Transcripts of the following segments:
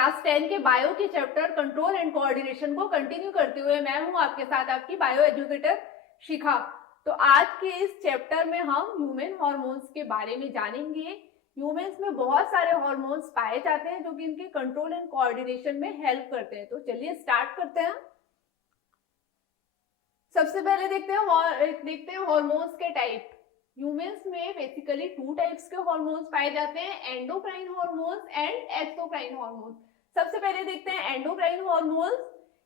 Class 10 के bio के chapter control and coordination को कंटिन्यू करते हुए मैं हूं आपके साथ आपकी बायो एजुकेटर शिखा। तो आज के इस चैप्टर में हम ह्यूमन हार्मोन्स के बारे में जानेंगे। ह्यूमंस में बहुत सारे हार्मोन्स पाए जाते हैं जो कि इनके कंट्रोल एंड कोऑर्डिनेशन में हेल्प करते हैं। तो चलिए स्टार्ट करते हैं। सबसे पहले देखते हैं हार्मोन्स के टाइप। ह्यूमंस में बेसिकली 2 टाइप्स के हार्मोन्स पाए जाते हैं, endocrine hormones and exocrine hormones. सबसे पहले देखते हैं एंडोक्राइन हार्मोन्स।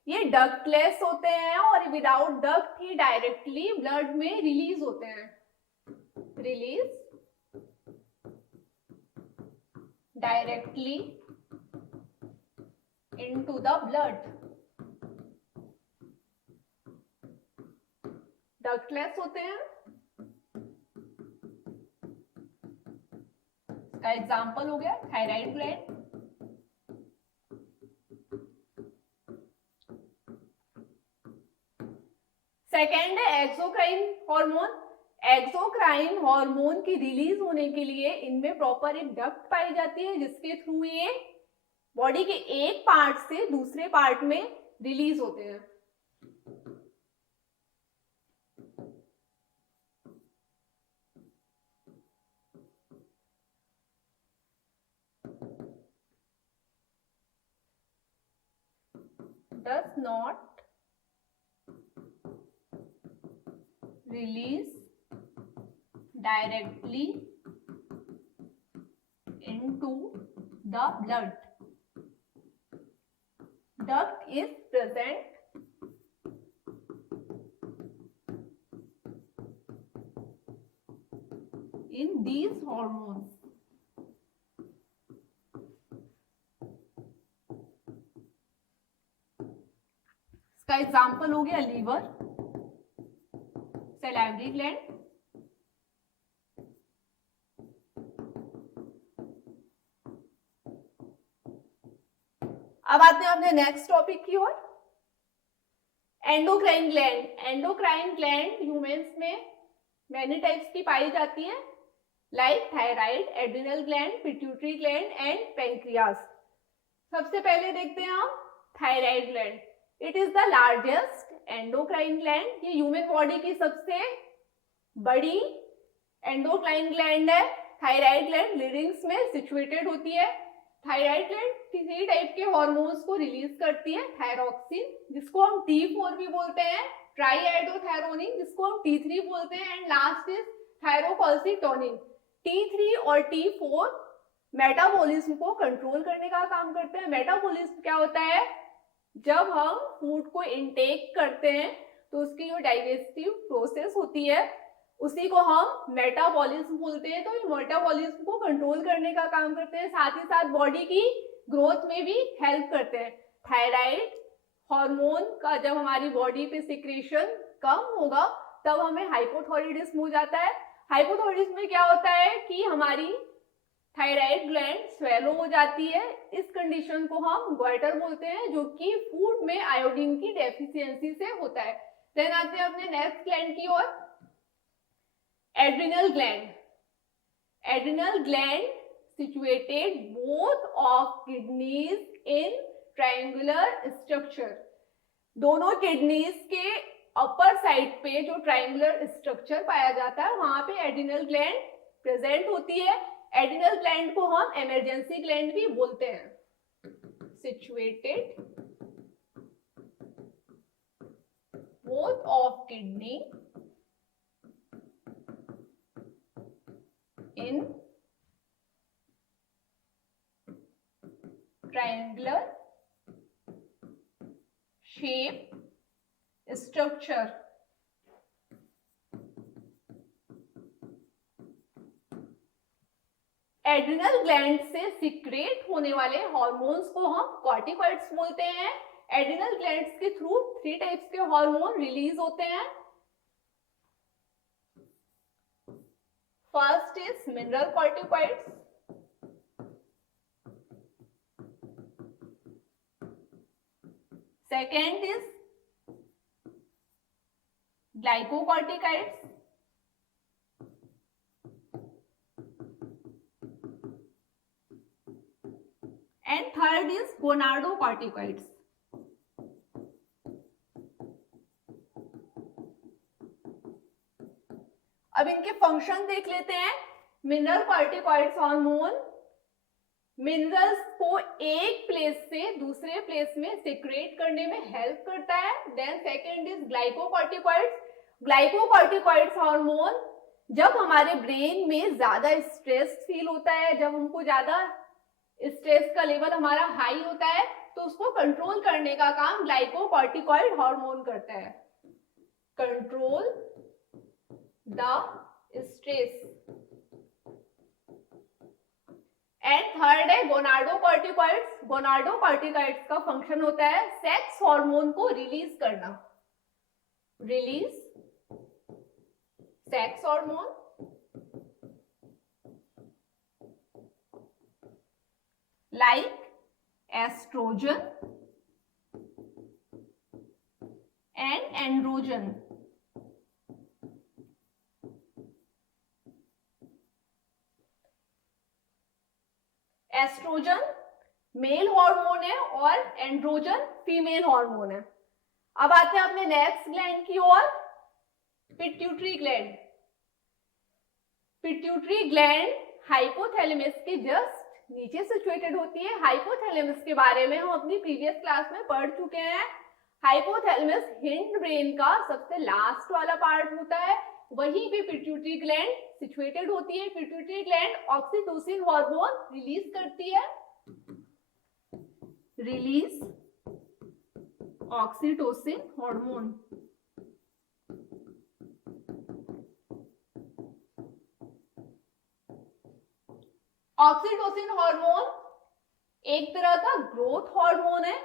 ये डक्टलेस होते हैं और विदाउट डक्ट ही डायरेक्टली ब्लड में रिलीज होते हैं, release directly into the blood. Ductless होते हैं। का एग्जाम्पल हो गया थायराइड ग्लैंड। सेकेंड है एक्सोक्राइन हार्मोन। एक्सोक्राइन हार्मोन की रिलीज होने के लिए इनमें प्रॉपर एक डक्ट पाई जाती है जिसके थ्रू ये बॉडी के एक पार्ट से दूसरे पार्ट में रिलीज होते हैं। Does not release directly into the blood. Duct is present in these hormones. इसका एग्जाम्पल हो गया लीवर, सैलिवरी ग्लैंड। अब आते हैं अपने नेक्स्ट टॉपिक की ओर, endocrine gland. Endocrine gland humans में मैनी टाइप्स की पाई जाती है, like thyroid, adrenal gland, pituitary gland and pancreas. सबसे पहले देखते हैं हम thyroid gland. It is the largest endocrine gland. ये ह्यूमन बॉडी की सबसे बड़ी एंडोक्राइन ग्लैंड है। थायराइड ग्लैंड लिरिंग्स में सिचुएटेड होती है। थायराइड ग्लैंड 3 टाइप के हार्मोन्स को रिलीज करती है, थायरोक्सिन जिसको हम T4 भी बोलते हैं, ट्राईआइडोथायरोनिन जिसको हम T3 बोलते हैं, एंड लास्ट इज थायरोकॉल्सिटोनिन। T3 और T4 मेटाबॉलिज्म को कंट्रोल करने का काम करते हैं। मेटाबॉलिज्म क्या होता है? जब हम फूड को इनटेक करते हैं तो उसकी जो डाइजेस्टिव प्रोसेस होती है उसी को हम मेटाबॉलिज्म बोलते हैं। तो ये मेटाबॉलिज्म को कंट्रोल करने का काम करते हैं, साथ ही साथ बॉडी की ग्रोथ में भी हेल्प करते हैं। थायराइड हार्मोन का जब हमारी बॉडी पे सिक्रेशन कम होगा तब हमें हाइपोथायराइडिज्म हो जाता है। हाइपोथायराइडिज्म में क्या होता है कि हमारी थायराइड ग्लैंड स्वेलो हो जाती है। इस कंडीशन को हम गॉइटर बोलते हैं, जो कि फूड में आयोडीन की डेफिशिएंसी से होता है। देन आते हैं अपने नेक्स्ट ग्लैंड की ओर, adrenal gland. Adrenal gland situated both of kidneys in triangular structure। दोनों किडनीज के अपर साइड पे जो ट्रायंगुलर स्ट्रक्चर पाया जाता है वहां पे एड्रिनल ग्लैंड प्रेजेंट होती है। एड्रिनल ग्लैंड को हम इमरजेंसी ग्लैंड भी बोलते हैं। situated both of kidney in triangular shape structure। Adrenal gland से सिक्रेट होने वाले हार्मोन्स को हम कॉर्टिकॉइड्स बोलते हैं। एड्रिनल ग्लैंड्स के थ्रू 3 टाइप्स के हार्मोन रिलीज होते हैं। First is mineral corticoids, second is glycocorticoids, and third is gonadocorticoids. अब इनके फंक्शन देख लेते हैं। मिनरल कॉर्टिकॉइड्स हार्मोन मिनरल्स को एक प्लेस से दूसरे प्लेस में सिक्रेट करने में हेल्प करता है। Then second is glycocorticoids. Glycocorticoids hormone जब हमारे ब्रेन में ज्यादा स्ट्रेस फील होता है, जब हमको ज्यादा स्ट्रेस का लेवल हमारा हाई होता है, तो उसको कंट्रोल करने का काम ग्लाइकोकॉर्टिकॉइड हार्मोन करता है। Control the stress. And third है गोनाडोकॉर्टिकॉइड्स। गोनाडोकॉर्टिकॉइड्स का फंक्शन होता है सेक्स हार्मोन को रिलीज करना। Release sex hormone. Like estrogen and androgen. Estrogen male hormone है और एंड्रोजन फीमेल हार्मोन है। अब आते हैं अपने नेक्स्ट ग्लैंड की ओर, pituitary gland. Pituitary gland hypothalamus के जस्ट नीचे सिचुएटेड होती है। हाइपोथैलेमस के बारे में हम अपनी प्रीवियस क्लास में पढ़ चुके हैं। हाइपोथैलेमस हिंड ब्रेन का सबसे लास्ट वाला पार्ट होता है, वहीं पे पिट्यूटरी ग्लैंड सिचुएटेड होती है। Pituitary gland oxytocin hormone release करती है। Release oxytocin hormone. Oxytocin hormone एक तरह का ग्रोथ हार्मोन है।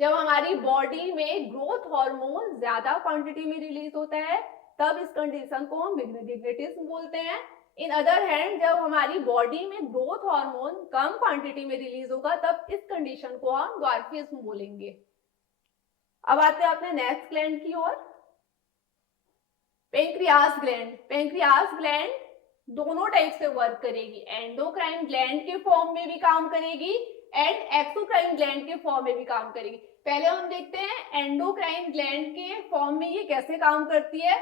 जब हमारी बॉडी में ग्रोथ हार्मोन ज्यादा क्वांटिटी में रिलीज होता है, तब इस कंडीशन को हम विग्नेटिज्म बोलते हैं। इन अदर हैंड जब हमारी बॉडी में ग्रोथ हार्मोन कम क्वांटिटी में रिलीज होगा, तब इस कंडीशन को हम ड्वार्फिज्म बोलेंगे। अब आते हैं अपने नेक्स्ट ग्लैंड की ओर, पेंक्रियास ग्लैंड। पेंक्रियास ग्लैंड दोनों टाइप से वर्क करेगी। एंडोक्राइन ग्लैंड के फॉर्म में भी काम करेगी एंड एक्सोक्राइन ग्लैंड के फॉर्म में भी काम करेगी। पहले हम देखते हैं एंडोक्राइन ग्लैंड के फॉर्म में ये कैसे काम करती है।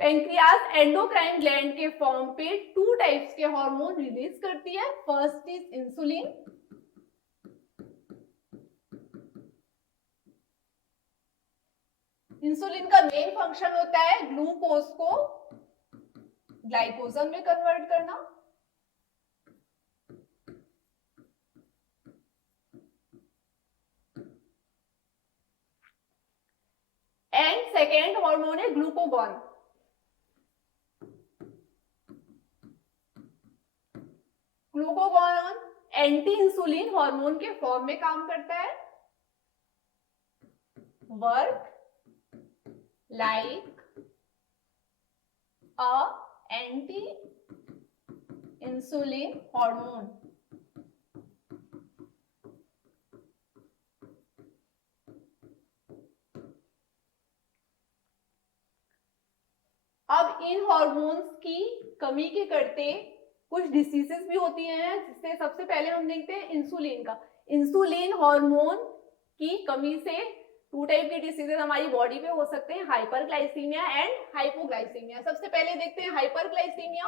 पेंक्रियास एंडोक्राइन ग्लैंड के फॉर्म पे टू टाइप्स के हार्मोन रिलीज करती है। First is insulin. इंसुलिन का मेन फंक्शन होता है ग्लूकोज को ग्लाइकोजन में कन्वर्ट करना। एंड सेकेंड हार्मोन है glucagon. Glucagon anti insulin hormone के फॉर्म में काम करता है। Work like a anti insulin hormone. अब इन हार्मोन्स की कमी के करते कुछ डिसीजेस भी होती हैं, जिससे सबसे पहले हम देखते हैं इंसुलिन का। इंसुलिन हार्मोन की कमी से टू टाइप के डिसीजेस हमारी बॉडी पे हो सकते हैं, हाइपरग्लाइसीमिया एंड हाइपोग्लाइसीमिया। सबसे पहले देखते हैं हाइपरग्लाइसीमिया।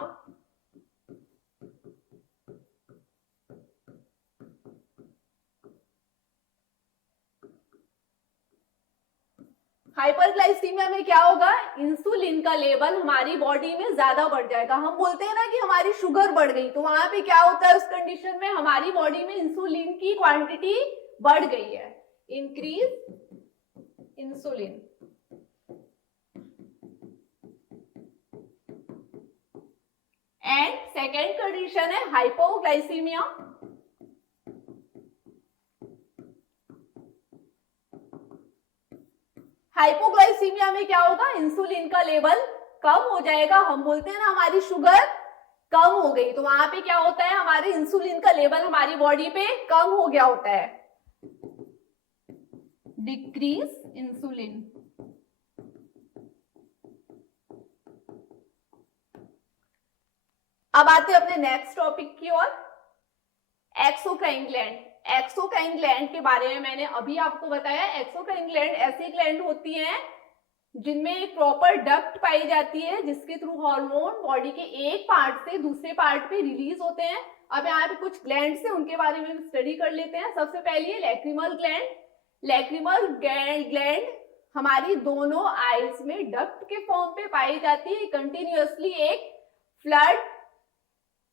हाइपरग्लाइसीमिया में क्या होगा, इंसुलिन का लेवल हमारी बॉडी में ज्यादा बढ़ जाएगा। हम बोलते हैं ना कि हमारी शुगर बढ़ गई, तो वहां पे क्या होता है, उस कंडीशन में हमारी बॉडी में इंसुलिन की क्वांटिटी बढ़ गई है। Increase insulin. And second condition है हाइपोग्लाइसीमिया। हाइपोग्लाइसीमिया में क्या होगा, इंसुलिन का लेवल कम हो जाएगा। हम बोलते हैं ना हमारी शुगर कम हो गई, तो वहां पे क्या होता है, हमारे इंसुलिन का लेवल हमारी बॉडी पे कम हो गया होता है। Decrease insulin. अब आते हैं अपने नेक्स्ट टॉपिक की ओर, एक्सोक्राइन ग्लैंड। एक्सोक्राइन ग्लैंड के बारे में मैंने अभी आपको बताया। एक्सोक्राइन ग्लैंड ऐसी ग्लैंड होती हैं जिनमें एक प्रॉपर डक्ट पाई जाती है जिसके थ्रू हार्मोन बॉडी के एक पार्ट से दूसरे पार्ट पे रिलीज होते हैं। अब यहाँ पे कुछ ग्लैंड्स हैं, उनके बारे में स्टडी कर लेते हैं। सबसे पहली है लैक्रिमल ग्लैंड। लैक्रिमल ग्लैंड हमारी दोनों आईज में डक्ट के फॉर्म पे पाई जाती है। कंटिन्यूअसली एक फ्लड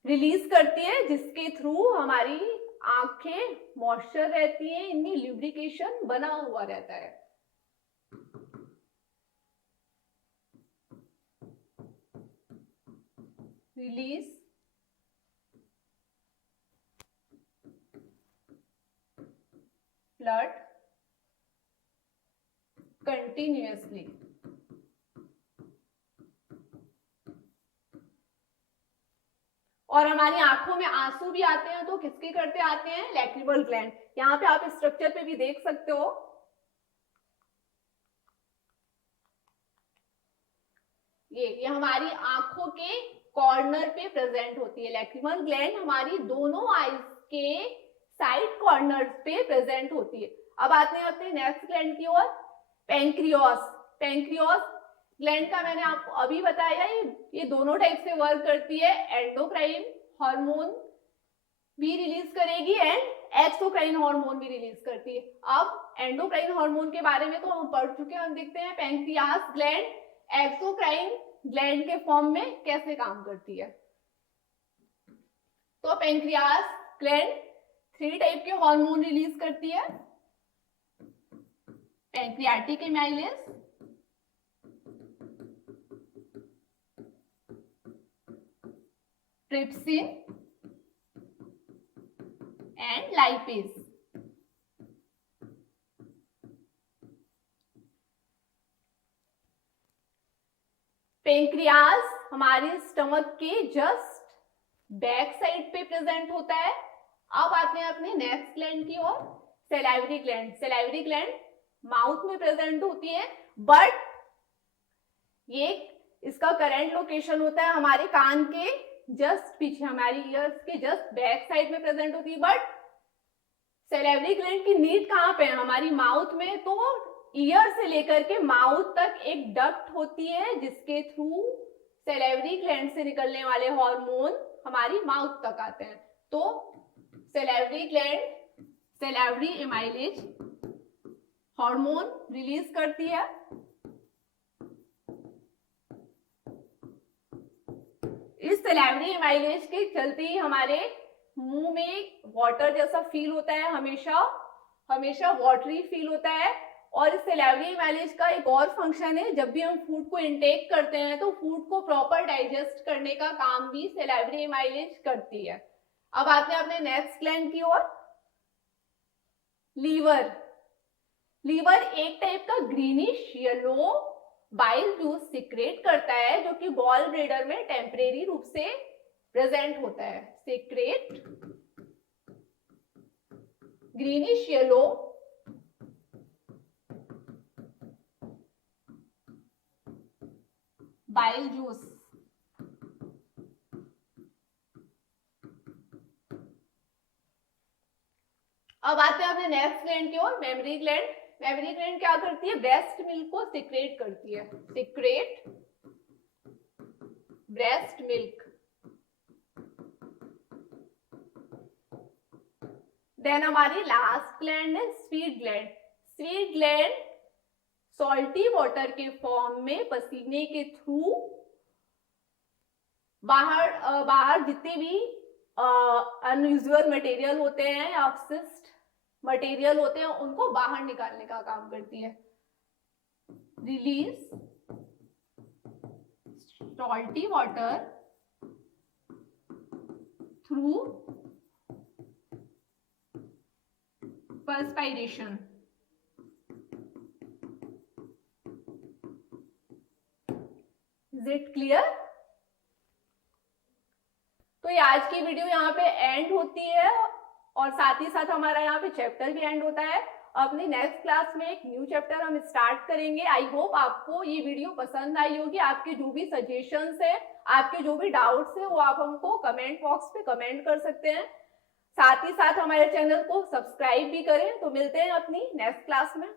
रिलीज करती है जिसके थ्रू हमारी आंखें मॉइस्चर रहती है, इनमें ल्यूब्रिकेशन बना हुआ रहता है। Release flood continuously. और हमारी आंखों में आंसू भी आते हैं तो किसके करते आते हैं? Lacrimal gland. यहाँ पे आप स्ट्रक्चर पे भी देख सकते हो। ये हमारी आंखों के कॉर्नर पे प्रेजेंट होती है। लैक्रिमल ग्लैंड हमारी दोनों आईज के साइड कॉर्नर्स पे प्रेजेंट होती है। अब आते हैं अपने नेक्स्ट ग्लैंड की ओर, पेंक्रियास। पेंक्रियास ग्लैंड का मैंने आपको अभी बताया, ये दोनों टाइप से वर्क करती है। एंडोक्राइन हार्मोन भी रिलीज करेगी एंड एक्सोक्राइन हार्मोन भी रिलीज करती है। अब एंडोक्राइन हार्मोन के बारे में तो हम पढ़ चुके हैं। हम देखते हैं पेंक्रियास ग्लैंड एक्सोक्राइन ग्लैंड के फॉर्म में कैसे काम करती है। तो पेंक्रियास ग्लैंड 3 टाइप के हार्मोन रिलीज करती है। Pancreatic amylase, trypsin and lipase. Pancreas हमारे स्टमक के जस्ट बैक साइड पे प्रेजेंट होता है। अब आते हैं अपने नेक्स्ट ग्लैंड की ओर, salivary gland. Salivary gland mouth में प्रेजेंट होती है, बट ये इसका करंट लोकेशन होता है हमारे कान के जस्ट पीछे, हमारी ईयर्स के जस्ट बैक साइड में प्रेजेंट होती है। बट सैलाइवरी ग्लैंड की नीड कहाँ पे है? हमारी माउथ में। तो ईयर से लेकर के माउथ तक एक डक्ट होती है जिसके थ्रू सैलाइवरी ग्लैंड से निकलने वाले हार्मोन हमारी माउथ तक आते हैं। तो salivary gland salivary amylase hormone release करती है। इस सैलाइवरी एमाइलेज के चलते ही हमारे मुंह में वाटर जैसा फील होता है, हमेशा वाटरी फील होता है। और इस सैलाइवरी एमाइलेज का एक और फंक्शन है, जब भी हम फूड को इनटेक करते हैं तो फूड को प्रॉपर डाइजेस्ट करने का काम भी सैलाइवरी एमाइलेज करती है। अब आते हैं अपने नेक्स्ट ग्लैंड की ओर, लीवर। लीवर एक टाइप का greenish yellow bile juice secrete करता है जो कि गॉल ब्लैडर में टेम्परेरी रूप से प्रेजेंट होता है। Secrete greenish yellow bile juice. अब आते हैं अपने नेक्स्ट ग्लैंड की ओर, मेमरी ग्लैंड। मेमरी ग्लैंड क्या करती है? ब्रेस्ट मिल्क को सिक्रेट करती है। Secrete breast milk. देन हमारी लास्ट ग्लैंड है sweet gland. Sweet gland salty water के फॉर्म में पसीने के थ्रू बाहर जितने भी अनयूजुअल मटेरियल होते हैं, अपशिष्ट मटेरियल होते हैं, उनको बाहर निकालने का काम करती है। Release salty water through perspiration। Is it clear? तो ये आज की वीडियो यहाँ पे एंड होती है और साथ ही साथ हमारा यहाँ पे चैप्टर भी एंड होता है। अपनी नेक्स्ट क्लास में एक न्यू चैप्टर हम स्टार्ट करेंगे। आई होप आपको ये वीडियो पसंद आई होगी। आपके जो भी सजेशंस है, आपके जो भी डाउट्स है, वो आप हमको कमेंट बॉक्स पे कमेंट कर सकते हैं। साथ ही साथ हमारे चैनल को सब्सक्राइब भी करें। तो मिलते हैं अपनी नेक्स्ट क्लास में।